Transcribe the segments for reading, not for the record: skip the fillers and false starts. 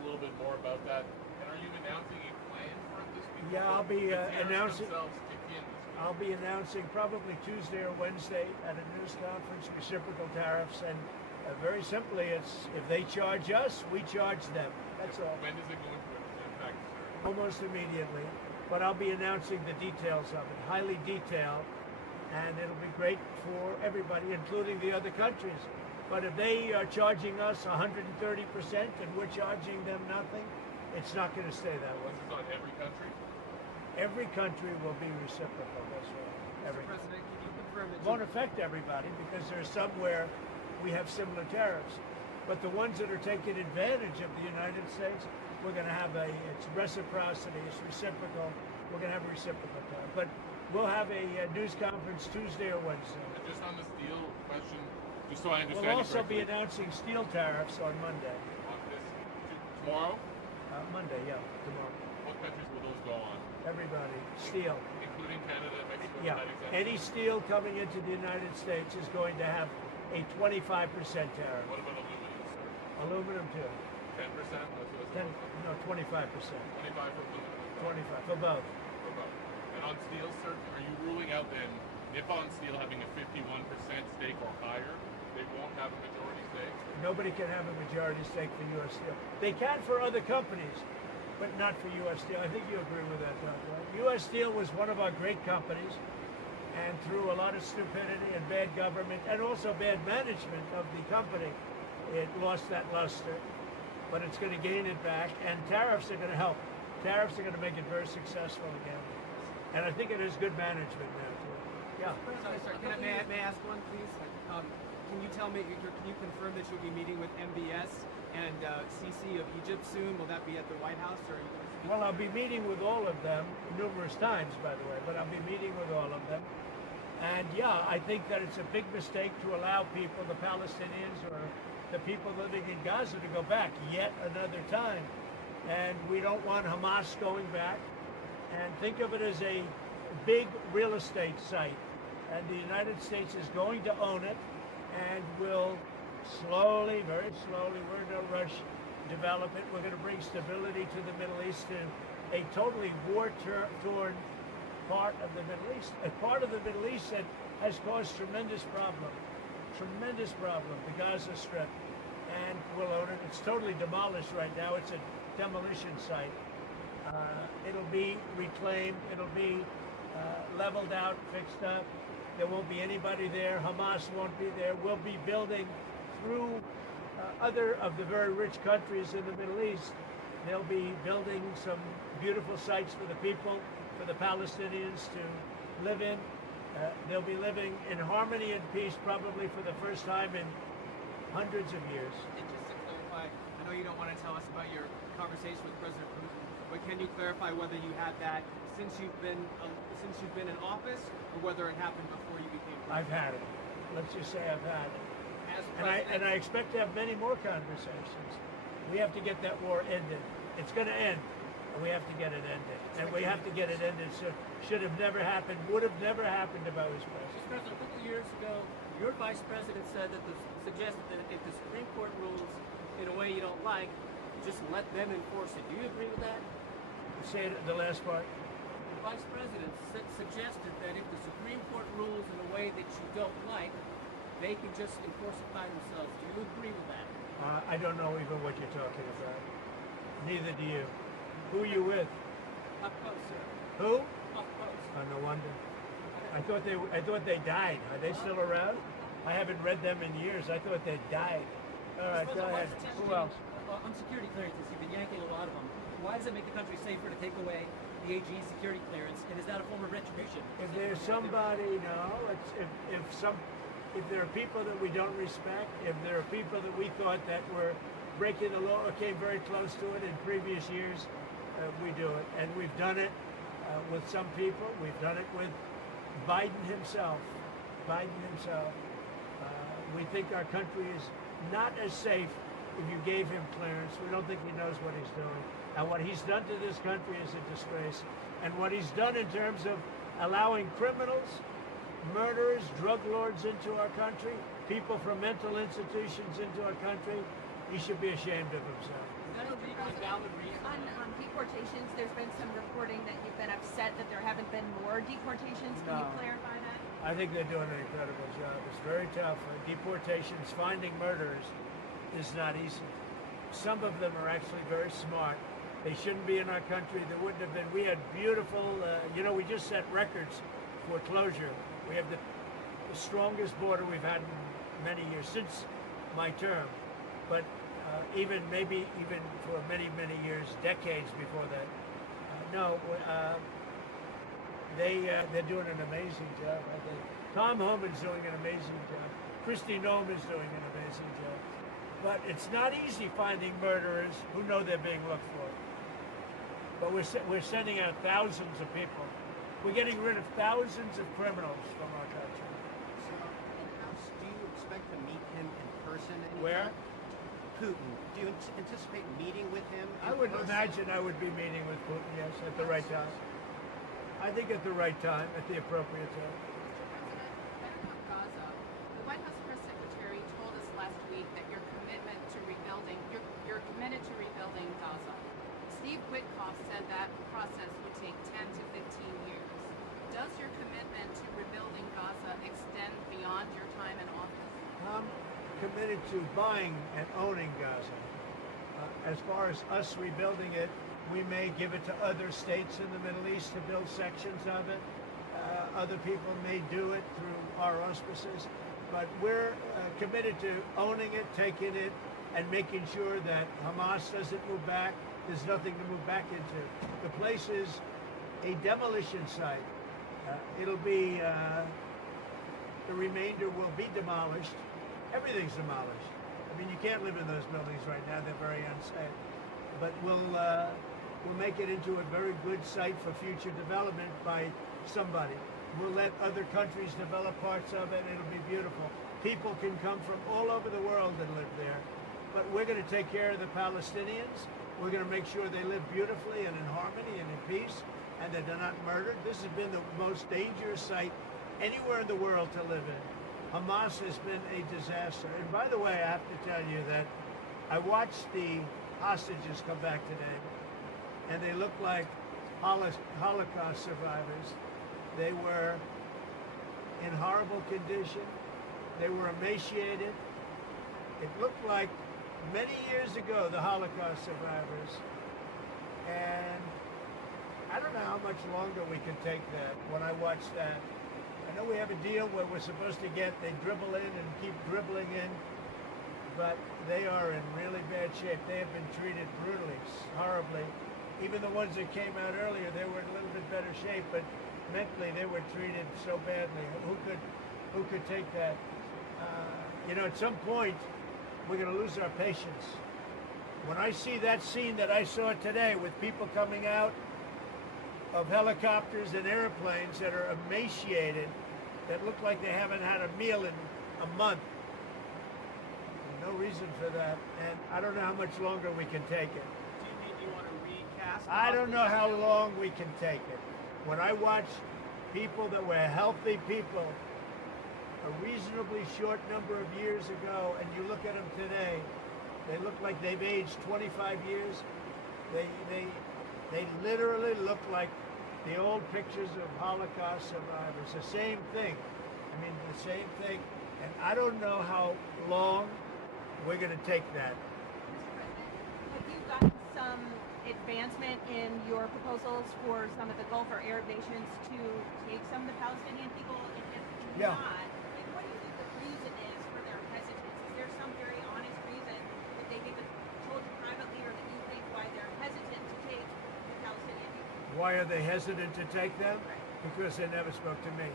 a little bit more about that? And are you announcing a plan for this week? Yeah, I'll be announcing. Kick in I'll be announcing probably Tuesday or Wednesday at a news conference reciprocal tariffs, and very simply, it's if they charge us, we charge them. That's all. When does it go into effect, sir? Almost immediately. But I'll be announcing the details of it, highly detailed, and it'll be great for everybody, including the other countries. But if they are charging us 130% and we're charging them nothing, it's not going to stay that way. This is on every country? Every country will be reciprocal, that's right. Mr. President, can you confirm that It won't affect everybody because there's somewhere we have similar tariffs. But the ones that are taking advantage of the United States, we're going to have it's reciprocity, it's reciprocal. We're going to have a reciprocal tariff. But we'll have a news conference Tuesday or Wednesday. And just on the steel question, just so I understand. We'll also be announcing steel tariffs on Monday. On this, tomorrow? Monday, yeah, tomorrow. What countries will those go on? Everybody, steel. Including Canada, Mexico, Yeah, United States? any steel coming into the United States is going to have a 25% tariff. What about aluminum, sir? Aluminum too. 10%? No, 25%. 25 for aluminum. 25 for both. For both. And on steel, sir, are you ruling out then Nippon Steel having a 51% stake or higher? They won't have a majority stake? Nobody can have a majority stake for U.S. Steel. They can for other companies, but not for U.S. Steel. I think you agree with that, right? U.S. Steel was one of our great companies, and through a lot of stupidity and bad government and also bad management of the company, it lost that luster. But it's going to gain it back, and tariffs are going to help. Tariffs are going to make it very successful again. And I think it is good management now, too. Yeah. Sorry, sir. May I ask one, please? Can you tell me, can you confirm that you'll be meeting with MBS and CC of Egypt soon? Will that be at the White House? Or Well, I'll be meeting with all of them numerous times, by the way, but I'll be meeting with all of them. And yeah, I think that it's a big mistake to allow people, the Palestinians or the people living in Gaza, to go back yet another time. And we don't want Hamas going back. And think of it as a big real estate site. And the United States is going to own it and will slowly, very slowly, we're in no rush, develop it. We're going to bring stability to the Middle East, to a totally war-torn part of the Middle East. A part of the Middle East that has caused tremendous problem, the Gaza Strip. And we'll own it. It's totally demolished right now. It's a demolition site. It'll be reclaimed. It'll be leveled out, fixed up. There won't be anybody there. Hamas won't be there. We'll be building through other of the very rich countries in the Middle East. They'll be building some beautiful sites for the people, for the Palestinians to live in. They'll be living in harmony and peace probably for the first time in hundreds of years. And just to clarify, I know you don't want to tell us about your conversation with President Putin, but can you clarify whether you had that since you've been in office, or whether it happened before you became president? I've had it. Let's just say I've had it. As And I expect to have many more conversations. We have to get that war ended. It's going to end, and we have to get it ended. And we have to get it ended. So should have never happened, would have never happened if I was president. Mr. President, a couple of years ago, your vice president said that suggested that if the Supreme Court rules in a way you don't like, just let them enforce it. Do you agree with that? Say it, the last part. The vice president suggested that if the Supreme Court rules in a way that you don't like, they can just enforce it by themselves. Do you agree with that? I don't know even what you're talking about. Neither do you. Who are you with? Up close, sir. Who? Up close. Oh, no wonder. I thought they died. Are they still around? I haven't read them in years. I thought they died. All right, go ahead. Who else? On security clearances, you've been yanking a lot of them. Why does it make the country safer to take away the AG's security clearance? And is that a form of retribution? If there's somebody, no. If there are people that we don't respect, if there are people that we thought that were breaking the law or came very close to it in previous years, we do it. And we've done it with some people. We've done it with Biden himself. We think our country is not as safe if you gave him clearance. We don't think he knows what he's doing. And what he's done to this country is a disgrace. And what he's done in terms of allowing criminals, murderers, drug lords into our country, people from mental institutions into our country, he should be ashamed of himself. Is that illegal? valid reason. On deportations, there's been some reporting that you've been upset that there haven't been more deportations. Can you No. clarify that? I think they're doing an incredible job. It's very tough. Deportations, finding murderers is not easy. Some of them are actually very smart. They shouldn't be in our country. There wouldn't have been. We had beautiful, we just set records for closure. We have the strongest border we've had in many years since my term. But even for many, many years, decades before that. They're doing an amazing job. I think Tom Homan's doing an amazing job. Kristi Noem is doing an amazing job. But it's not easy finding murderers who know they're being looked for. But we're sending out thousands of people. We're getting rid of thousands of criminals from our country. So, do you expect to meet him in person anytime? Where? Putin. Do you anticipate meeting with him? I would imagine I would be meeting with Putin, yes, at the right time. I think at the right time, at the appropriate time. Mr. President, better about Gaza. The White House press secretary told us last week that you're committed to rebuilding Gaza. Steve Witkoff said that process would take 10 to 15 years. Does your commitment to rebuilding Gaza extend beyond your time in office? I'm committed to buying and owning Gaza. As far as us rebuilding it, we may give it to other states in the Middle East to build sections of it. Other people may do it through our auspices. But we're committed to owning it, taking it, and making sure that Hamas doesn't move back. There's nothing to move back into. The place is a demolition site. It'll be, the remainder will be demolished. Everything's demolished. I mean, you can't live in those buildings right now. They're very unsafe. But we'll make it into a very good site for future development by somebody. We'll let other countries develop parts of it. It'll be beautiful. People can come from all over the world and live there. But we're going to take care of the Palestinians. We're going to make sure they live beautifully and in harmony and in peace, and that they're not murdered. This has been the most dangerous site anywhere in the world to live in. Hamas has been a disaster. And by the way, I have to tell you that I watched the hostages come back today, and they look like Holocaust survivors. They were in horrible condition. They were emaciated. It looked like many years ago, the Holocaust survivors. And I don't know how much longer we can take that. When I watch that, I know we have a deal where we're supposed to they dribble in and keep dribbling in, but they are in really bad shape. They have been treated brutally, horribly. Even the ones that came out earlier, they were in a little bit better shape, but mentally they were treated so badly. Who could take that? At some point, we're going to lose our patience. When I see that scene that I saw today with people coming out of helicopters and airplanes that are emaciated, that look like they haven't had a meal in a month, no reason for that. And I don't know how much longer we can take it. Do you want to recast? I don't know how long we can take it. When I watch people that were healthy people a reasonably short number of years ago, and you look at them today, they look like they've aged 25 years. They literally look like the old pictures of Holocaust survivors. The same thing. I mean, the same thing. And I don't know how long we're going to take that. Mr. President, have you gotten some advancement in your proposals for some of the Gulf or Arab nations to take some of the Palestinian people? And if Yeah. not, what do you think the reason is for their hesitance? Is there some very honest reason that they haven't told you privately, or that you think why they're hesitant to take the Palestinian people? Why are they hesitant to take them? Because they never spoke to me.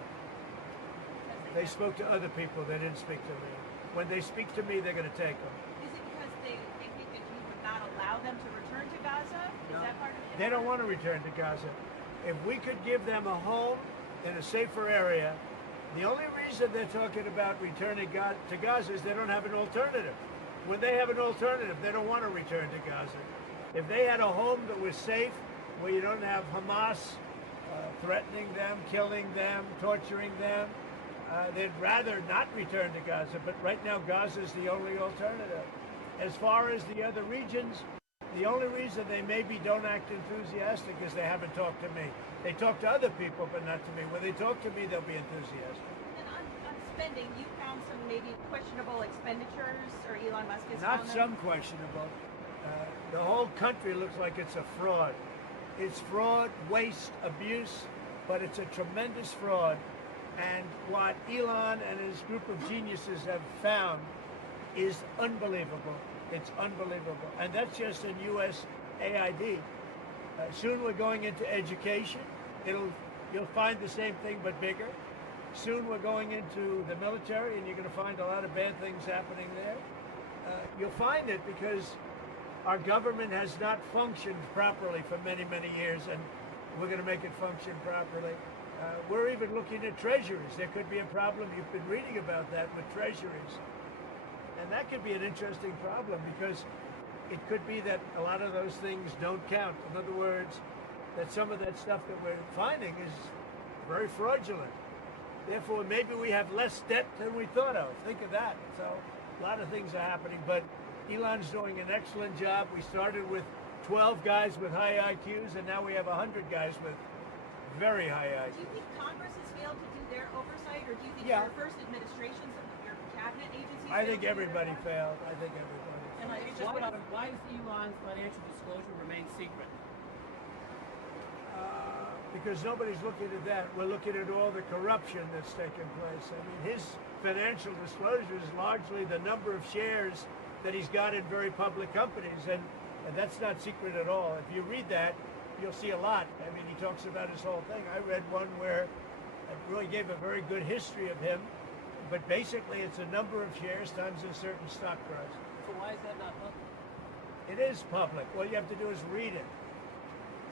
They spoke to other people. They didn't speak to me. When they speak to me, they're going to take them. Is it because they think that you would not allow them to return to Gaza? Is that part of it? They don't want to return to Gaza. If we could give them a home in a safer area, the only reason they're talking about returning to Gaza is they don't have an alternative. When they have an alternative, they don't want to return to Gaza. If they had a home that was safe, where you don't have Hamas threatening them, killing them, torturing them, they'd rather not return to Gaza. But right now, Gaza is the only alternative. As far as the other regions, The only reason they maybe don't act enthusiastic is they haven't talked to me. They talk to other people, but not to me. When they talk to me, they'll be enthusiastic. And on spending, you found some maybe questionable expenditures, or Elon Musk has Not found them? some questionable. The whole country looks like it's a fraud. It's fraud, waste, abuse, but it's a tremendous fraud. And what Elon and his group of geniuses have found is unbelievable. It's unbelievable. And that's just in U.S. AID. Soon we're going into education. You'll find the same thing but bigger. Soon we're going into the military, and you're going to find a lot of bad things happening there. You'll find it because our government has not functioned properly for many, many years, and we're going to make it function properly. We're even looking at treasuries. There could be a problem. You've been reading about that with treasuries. And that could be an interesting problem because it could be that a lot of those things don't count. In other words, that some of that stuff that we're finding is very fraudulent. Therefore, maybe we have less debt than we thought of. Think of that. So a lot of things are happening, but Elon's doing an excellent job. We started with 12 guys with high IQs, and now we have 100 guys with very high IQs. Do you think Congress has failed to do their oversight, or do you think Yeah. your first administrations of your cabinet agencies? I think failed to do their everybody part? failed. I think everybody And failed. I just why does Elon's financial disclosure remain secret? Because nobody's looking at that. We're looking at all the corruption that's taken place. I mean, his financial disclosure is largely the number of shares that he's got in very public companies, and that's not secret at all. If you read that, you'll see a lot. I mean, he talks about his whole thing. I read one where it really gave a very good history of him, but basically it's a number of shares times a certain stock price. So why is that not public? It is public. All you have to do is read it.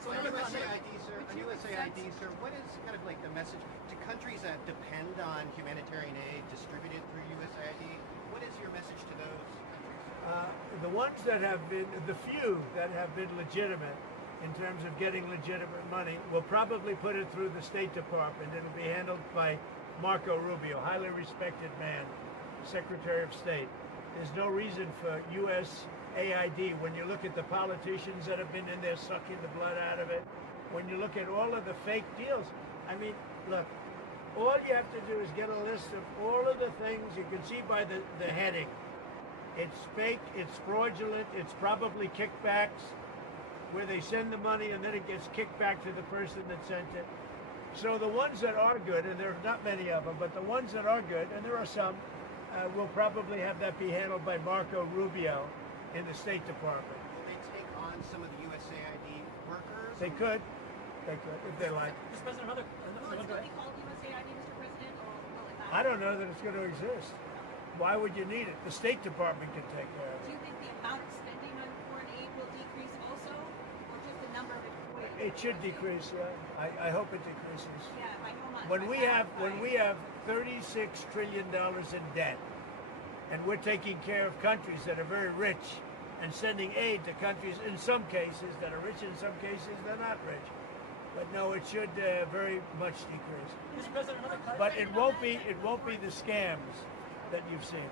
So on USAID, sir, what is kind of like the message to countries that depend on humanitarian aid distributed through USAID? What is your message to those countries? The ones that have been, the few that have been legitimate in terms of getting legitimate money, will probably put it through the State Department. It'll be handled by Marco Rubio, highly respected man, Secretary of State. There's no reason for USAID, when you look at the politicians that have been in there sucking the blood out of it, when you look at all of the fake deals, I mean, look, all you have to do is get a list of all of the things you can see by the heading. It's fake, it's fraudulent, it's probably kickbacks, where they send the money and then it gets kicked back to the person that sent it. So the ones that are good, and there are not many of them, but the ones that are good, and there are some, will probably have that be handled by Marco Rubio in the State Department. Will they take on some of the USAID workers? They could, if they like. Mr. President, another Will it still be called USAID, Mr. President, or will it not? I don't know that it's going to exist. Why would you need it? The State Department can take care of Do it. you think the amount of spending on foreign aid will decrease also, or just the number of employees? It should decrease, yeah. I hope it decreases. Yeah, by how much? When By we half, have $36 trillion in debt, and we're taking care of countries that are very rich and sending aid to countries in some cases that are rich, in some cases they're not rich. But no, it should very much decrease. Mr. President, another cut. But it won't be the scams that you've seen.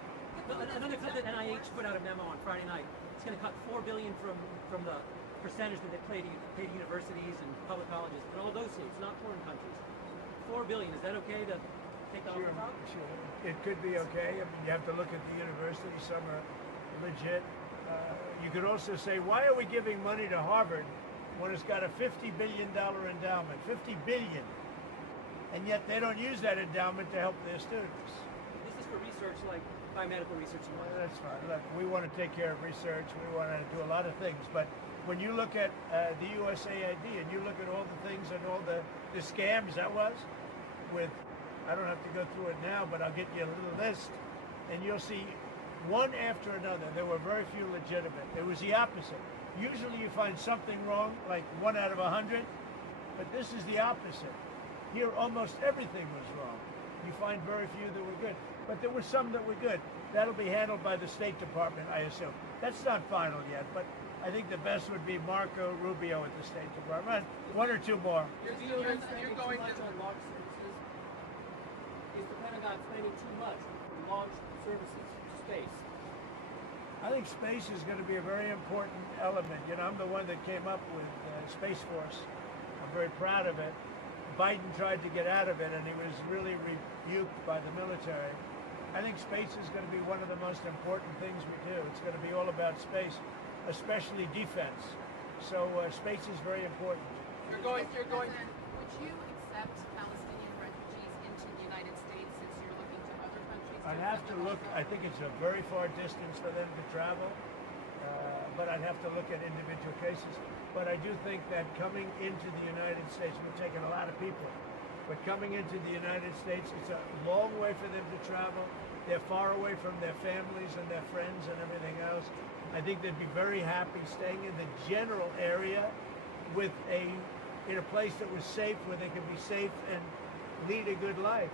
Another cut that NIH put out a memo on Friday night. It's going to cut $4 billion from the percentage that they pay to universities and public colleges and all those states, not foreign countries. $4 billion. Is that okay to take that off the top? Sure. It could be okay. I mean, you have to look at the universities. Some are legit. You could also say, why are we giving money to Harvard when it's got a $50 billion endowment? $50 billion. And yet they don't use that endowment to help their students. This is for research like biomedical research and Well, whatnot. that's fine. Look, we want to take care of research. We want to do a lot of things. But when you look at the USAID and you look at all the things and all the scams that was with, I don't have to go through it now, but I'll get you a little list, and you'll see one after another. There were very few legitimate. It was the opposite. Usually you find something wrong, like 1 out of 100, but this is the opposite. Here, almost everything was wrong. You find very few that were good, but there were some that were good. That'll be handled by the State Department, I assume. That's not final yet, but I think the best would be Marco Rubio at the State Department. One or two more. You're going too much on launch services. Is the Pentagon spending too much on launch services to space? I think space is going to be a very important element. You know, I'm the one that came up with Space Force. I'm very proud of it. Biden tried to get out of it, and he was really rebuked by the military. I think space is going to be one of the most important things we do. It's going to be all about space, especially defense. So space is very important. You're going. Would you accept Palestinian refugees into the United States since you're looking to other countries? I'd have to look. I think it's a very far distance for them to travel, but I'd have to look at individual cases. But I do think that coming into the United States, we're taking a lot of people, but coming into the United States, it's a long way for them to travel. They're far away from their families and their friends and everything else. I think they'd be very happy staying in the general area with in a place that was safe, where they could be safe and lead a good life.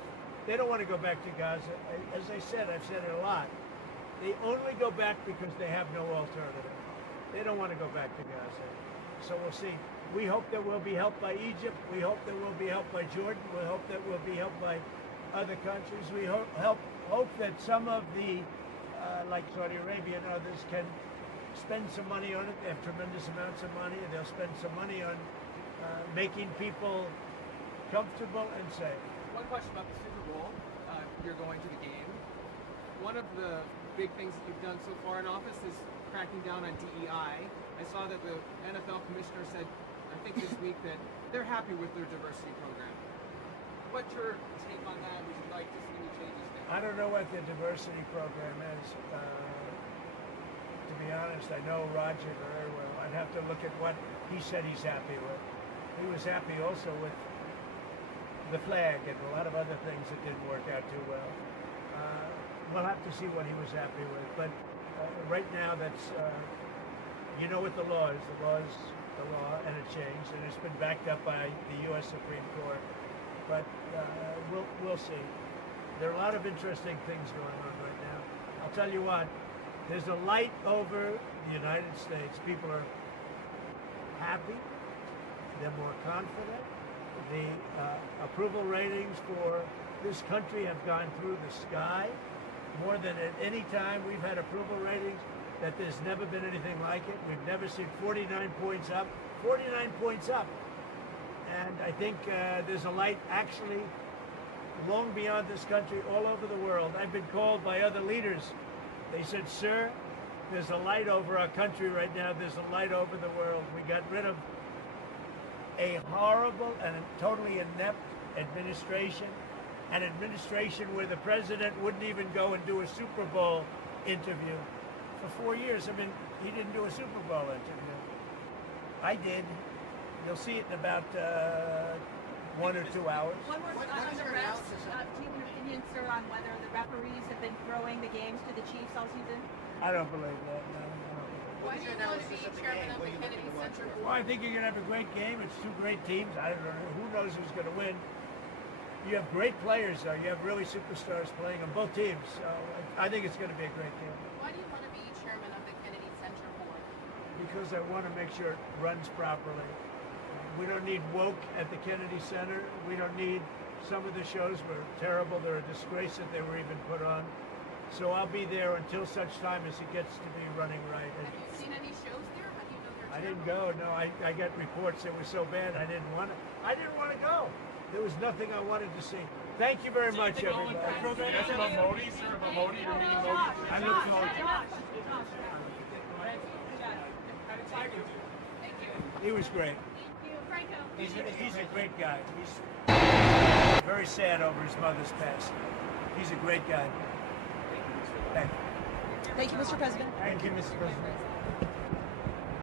They don't want to go back to Gaza. As I said, I've said it a lot. They only go back because they have no alternative. They don't want to go back to Gaza. So we'll see. We hope that we'll be helped by Egypt. We hope that we'll be helped by Jordan. We hope that we'll be helped by other countries. We hope that some of the, like Saudi Arabia and others, can spend some money on it. They have tremendous amounts of money, and they'll spend some money on making people comfortable and safe. One question about the Super Bowl. You're going to the game. One of the big things that you've done so far in office is cracking down on DEI. I saw that the NFL commissioner said, I think this week, that they're happy with their diversity program. What's your take on that? Would you like to see any changes there? I don't know what the diversity program is. To be honest, I know Roger very well. I'd have to look at what he said he's happy with. He was happy also with the flag and a lot of other things that didn't work out too well. We'll have to see what he was happy with. But right now, that's, you know what the law is. The law is the law, and it changed, and it's been backed up by the U.S. Supreme Court. But we'll see. There are a lot of interesting things going on right now. I'll tell you what, there's a light over the United States. People are happy. They're more confident. The approval ratings for this country have gone through the sky. More than at any time we've had approval ratings that there's never been anything like it. We've never seen 49 points up. 49 points up. And I think there's a light actually long beyond this country, all over the world. I've been called by other leaders. They said, sir, there's a light over our country right now. There's a light over the world. We got rid of a horrible and totally inept administration, an administration where the president wouldn't even go and do a Super Bowl interview. For 4 years, I mean, he didn't do a Super Bowl interview. I did. You'll see it in about 1 or 2 hours. One more on the refs. Do you have an opinion, sir, on whether the referees have been throwing the games to the Chiefs all season? I don't believe that, no. Why do you want to be chairman of the Kennedy Center Board? Well, I think you're going to have a great game. It's two great teams. I don't know. Who knows who's going to win? You have great players, though. You have really superstars playing on both teams. So I think it's going to be a great game. Why do you want to be chairman of the Kennedy Center Board? Because I want to make sure it runs properly. We don't need woke at the Kennedy Center. We don't need, some of the shows were terrible. They're a disgrace that they were even put on. So I'll be there until such time as it gets to be running right. Have you seen any shows there? How do you know they're I didn't terrible? go. No, I got reports. It was so bad. I didn't want to go. There was nothing I wanted to see. Thank you very much, everybody. Yes, about Modi, sir, about Modi, you're meeting Modi. I look forward to it. Thank you. He was great. Franco. He's a great guy. He's very sad over his mother's passing. He's a great guy. Thank you. Thank you, Mr. President. Thank you, Mr. President.